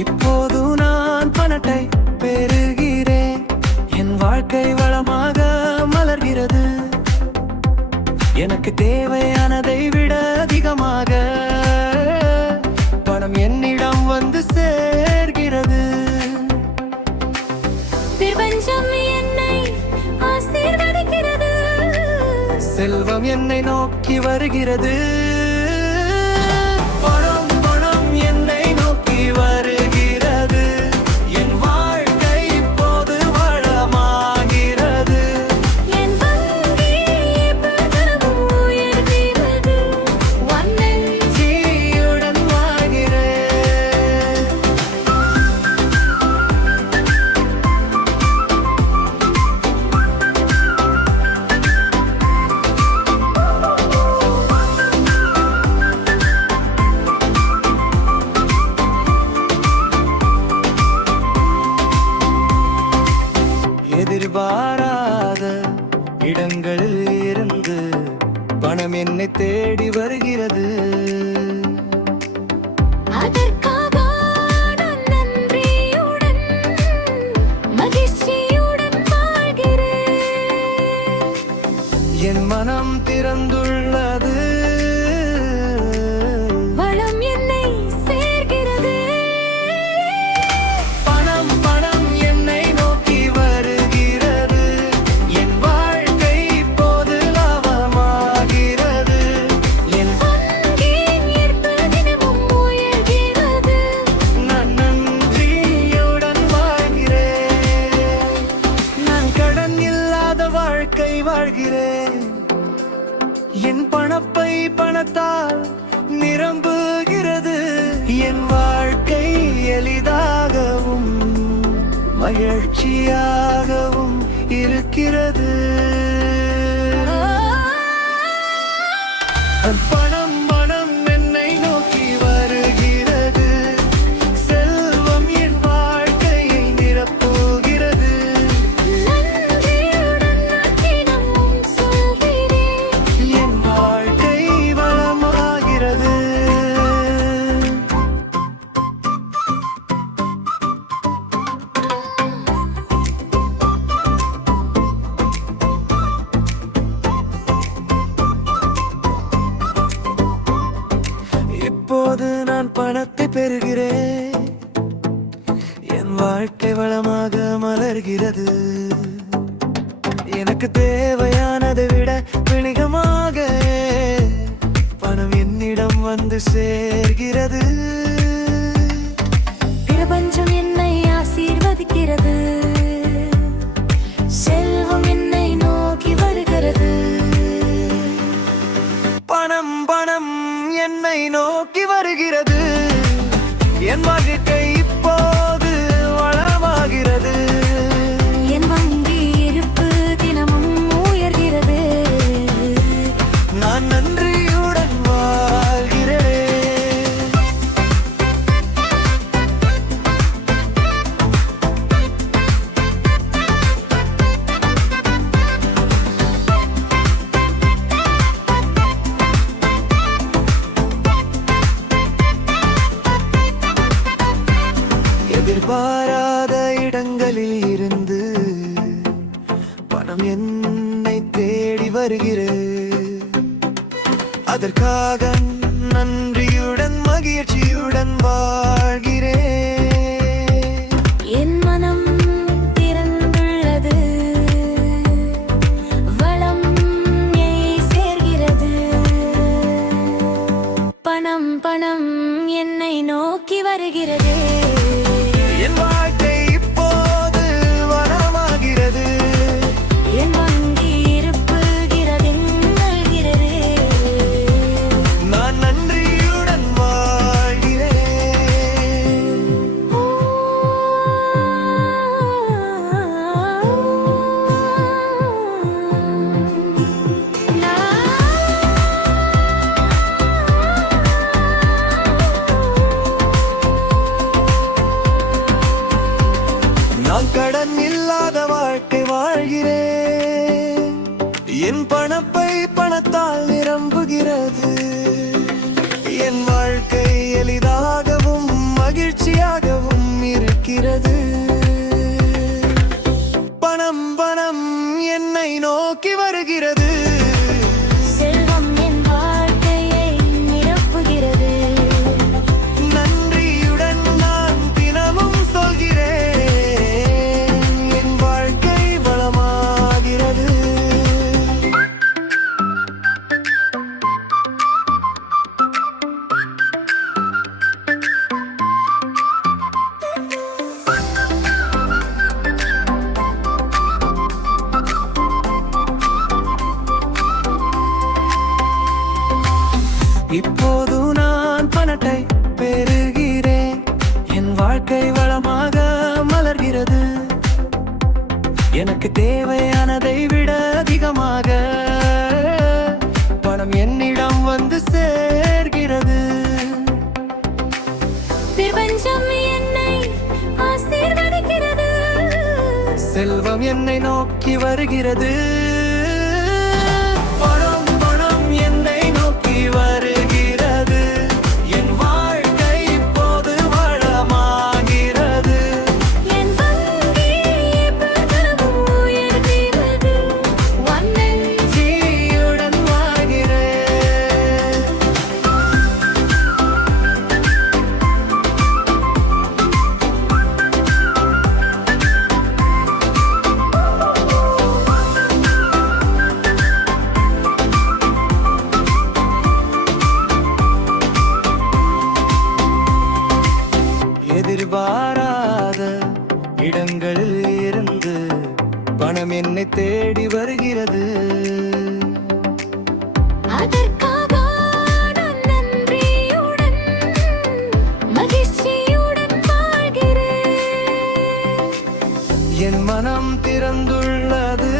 இப்போது நான் பணத்தை பெறுகிறேன், என் வாழ்க்கை வளமாக மலர்கிறது. எனக்கு தேவையானதை விட அதிகமாக பணம் என்னிடம் வந்து சேர்கிறது. பிரபஞ்சம் என்னை ஆசீர்வதிக்கிறது, செல்வம் என்னை நோக்கி வருகிறது. எதிர்பாராத இடங்களில் இருந்து பணம் என்னை தேடி வருகிறது. அதற்காக நான் நன்றியுடன் மகிழ்ச்சியுடன் வாழ்கிறேன். என் மனம் திறந்துள்ளது, வளம் என்னை சேர்கிறது. பணம் பணம் என்னை நோக்கி வருகிறது. என் வாழ்க்கை இப்போது லாபமாகிறது. என் வங்கியின் ஈர்ப்பு தினமும் உயர்கிறது. நான் நன்றியுடன் வாழ்கிறேன். நான் கடன் இல்லாத வாழ்க்கை வாழ்கிறேன். என் பணப்பை பணத்தால் நிரம்புகிறது. என் வாழ்க்கை எளிதாகவும் மகிழ்ச்சியாகவும் இருக்கிறது. பணம் மனம் என்னை நோக்கி வருகிறது. செல்வம் என் வாழ்க்கையை நிரப்புகிறது. நன்றியுடன் நான் தினமும் சொல்கிறேன். என் வாழ்க்கை வளமாகிறது. இப்போது நான் பணத்தை பெறுகிறேன், என் வாழ்க்கை வளமாக மலர்கிறது. எனக்கு தேவையானதை விட வினிகமாக பணம் என்னிடம் வந்து சேர்கிறது. பிரபஞ்சம் என்னை ஆசீர்வதிக்கிறது, செல்வம் என்னை நோக்கி வருகிறது. பணம் பணம் என்னை நோக்கி வருகிறது. என் வாழ்க்கை இப்போது வளமாகிறது. என் வங்கி இருப்பு தினமும் உயர்கிறது. நான் நன்றியுடன் வாழ்கிறேன். எதிர்பாராத இடங்களில் இருந்து பணம் என்னை தேடி வருகிறது. அதற்காக நன்றியுடன் மகிழ்ச்சியுடன் வாழ்கிறேன். என் மனம் திறந்துள்ளது, வளம் என்னை சேர்கிறது. பணம் பணம் என்னை நோக்கி வருகிறது. என் வாழ்க்கை இப்போது வளமாகிறது. என் வங்கி இருப்பு நல்கிறது. நான் நன்றியுடன் வாழ்கிறேன். நான் கடன் இல்லாத வாழ்க்கை வாழ்கிறேன். என் பணப்பை பணத்தால் நிரம்புகிறது. என் வாழ்க்கை எளிதாகவும் மகிழ்ச்சியாகவும் இருக்கிறது. பணம் பணம் என்னை நோக்கி வருகிறது. செல்வம் என் வாழ்க்கையை நிரப்புகிறது. நன்றியுடன் நான் தினமும் சொல்கிறேன், என் வாழ்க்கை வளமாகிறது. இப்போது நான் பணத்தை பெறுகிறேன், என் வாழ்க்கை வளமாக மலர்கிறது. எனக்கு தேவையானதை விட அதிகமாக பணம் என்னிடம் வந்து சேர்கிறது. பிரபஞ்சம் என்னை ஆசீர்வதிக்கிறது. செல்வம் என்னை நோக்கி வருகிறது. பணம் பணம் என்னை நோக்கி வருகிறது. என் வாழ்க்கை இப்போது வளமாகிறது. என் வங்கி எப்போதும் உயர்கிறது. நன்றியுடன் வாழ்கிறேன். எதிர்பாராத இடங்களில் இருந்து பணம் என்னை தேடி வருகிறது. அதற்காக நான் நன்றியுடன் மகிழ்ச்சியுடன் வாழ்கிறேன். என் மனம் திறந்துள்ளது.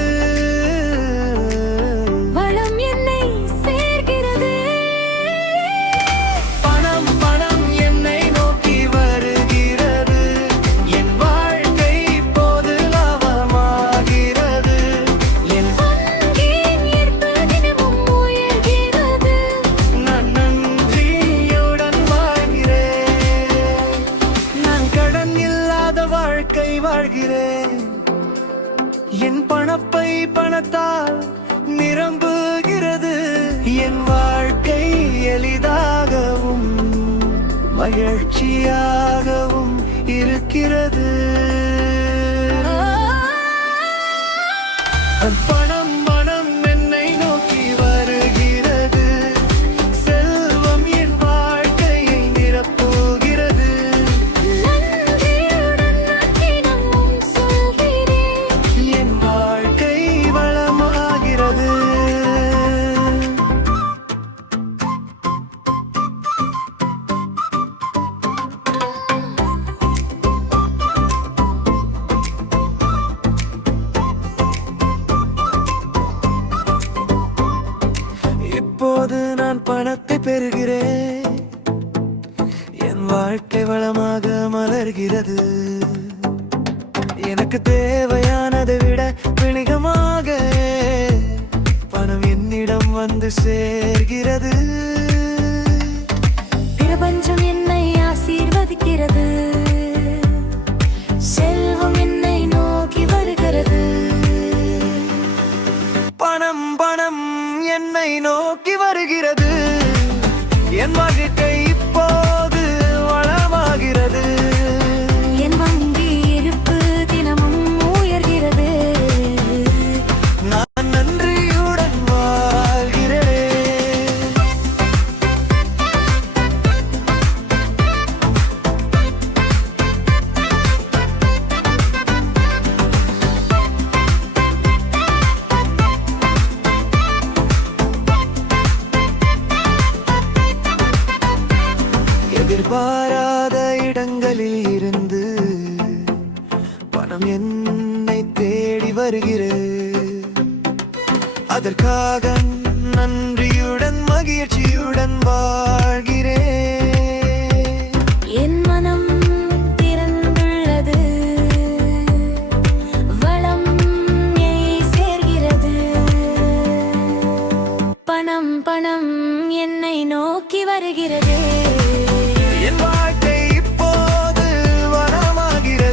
வளம் என்னை சேர்கிறது. பணம் பணம் என்னை நோக்கி வருகிறது. என் வாழ்க்கை இப்போது லாபமாகிறது. என் வங்கியின் ஈர்ப்பு தினமும் உயர்கிறது. நான் நன்றியுடன் வாழ்கிறேன். நான் கடன் இல்லாத வாழ்க்கை வாழ்கிறேன். என் பணப்பை பணத்தால் நிரம்புகிறது. என் வாழ்க்கை எளிதாகவும் மகிழ்ச்சியாகவும் இருக்கிறது. பணம் பணம் என்னை நோக்கி வருகிறது. செல்வம் என் வாழ்க்கையை நிரப்புகிறது. நன்றியுடன் நான் தினமும் சொல்கிறேன். என் வாழ்க்கை வளமாகிறது. இப்போது நான் பணத்தை பெறுகிறேன், என் வாழ்க்கை வளமாக மலர்கிறது. எனக்கு தேவையானதை விட வினிகமாக பணம் என்னிடம் வந்து சேர்கிறது. பிரபஞ்சம் என்னை ஆசீர்வதிக்கிறது. செல்வம் என்னை நோக்கி வருகிறது. பணம் பணம் என்னை நோக்கி வருகிறது. என் வாழ்க்கை இப்போது வளமாகிறது. என் வங்கி இருப்பு தினமும் உயர்கிறது. நான் நன்றியுடன் வாழ்கிறேன். எதிர்பாராத இடங்களில் இருந்து பணம் என்னை தேடி வருகிறது. அதற்காக நன்றியுடன் மகிழ்ச்சியுடன் வாழ்கிறேன். என் மனம் திறந்துள்ளது. வளம் சேர்கிறது. பணம் பணம் என்னை நோக்கி வருகிறது. என் வாழ்க்கை இப்போது வளமாகிறது.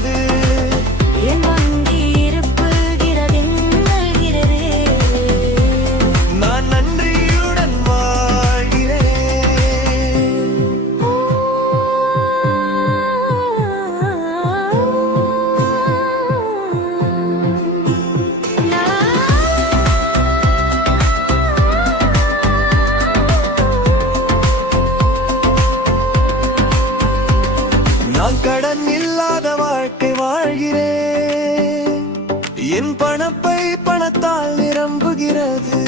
பணத்தால் நிரம்புகிறது.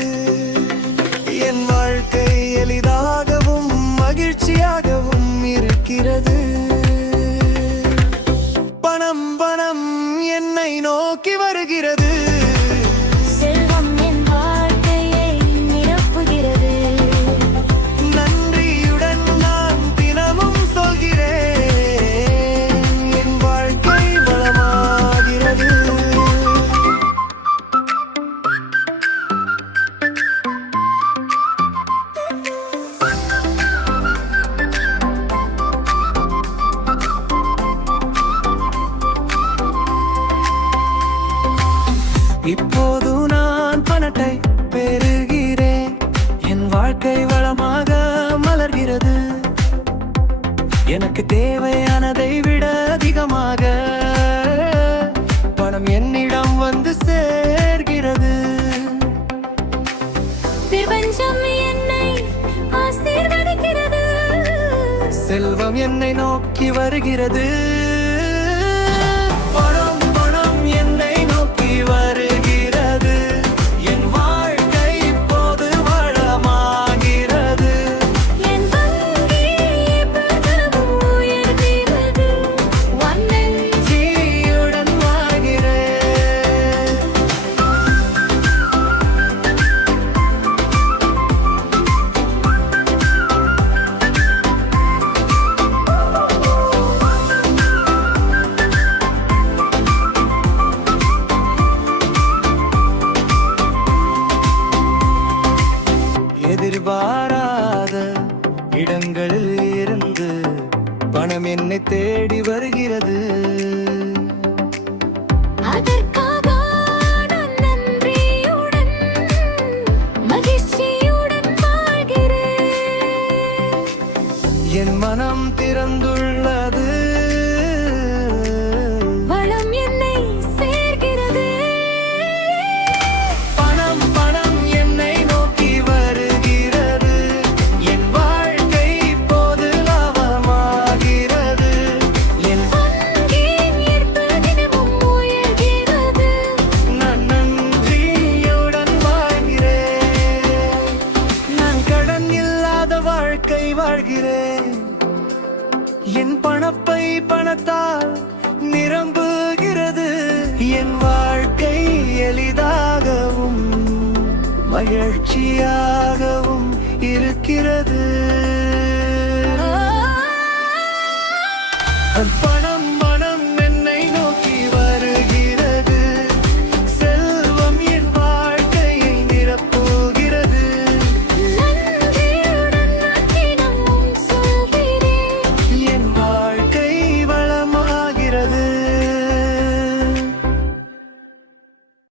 என் வாழ்க்கை எளிதாகவும் மகிழ்ச்சியாகவும் இருக்கிறது. பணம் பணம் என்னை நோக்கி வருகிறது. செல்வம் என் வாழ்க்கையை நிரப்புகிறது. நன்றியுடன் நான் தினமும் சொல்கிறேன், என் வாழ்க்கை வளமாகிறது. இப்போது நான் பணத்தை பெறுகிறேன், என் வாழ்க்கை வளமாக மலர்கிறது. எனக்கு தேவையானதை விட அதிகமாக பணம் என்னிடம் வந்து சேர்கிறது. பிரபஞ்சம் என்னை ஆசீர்வதிக்கிறது. செல்வம் என்னை நோக்கி வருகிறது. பணம் பணம் என்னை நோக்கி வருகிறது. என் வாழ்க்கை இப்போது வளமாகிறது. என் வங்கி பணமும் உயர்கிறது. நன்றியுடன் வாழ்கிறேன். எதிர்பாராத இடங்களில் இருந்து பணம் என்னை தேடி வருகிறது. அதற்காக நான் நன்றியுடன் மகிழ்ச்சியுடன் வாழ்கிறேன். என் மனம் திறந்துள்ளது. வளம் என்னை சேர்கிறது. பணம் பணம் என்னை நோக்கி வருகிறது. என் வாழ்க்கை இப்போது லாபமாகிறது. என் வங்கியின் ஈர்ப்பு தினமும் உயர்கிறது. நான் நன்றியுடன் வாழ்கிறேன். நான் கடன் இல்லாத வாழ்க்கை வாழ்கிறேன். என் பணப்பை பணத்தால் நிரம்புகிறது. என் வாழ்க்கை எளிதாகவும் மகிழ்ச்சியாகவும் இருக்கிறது.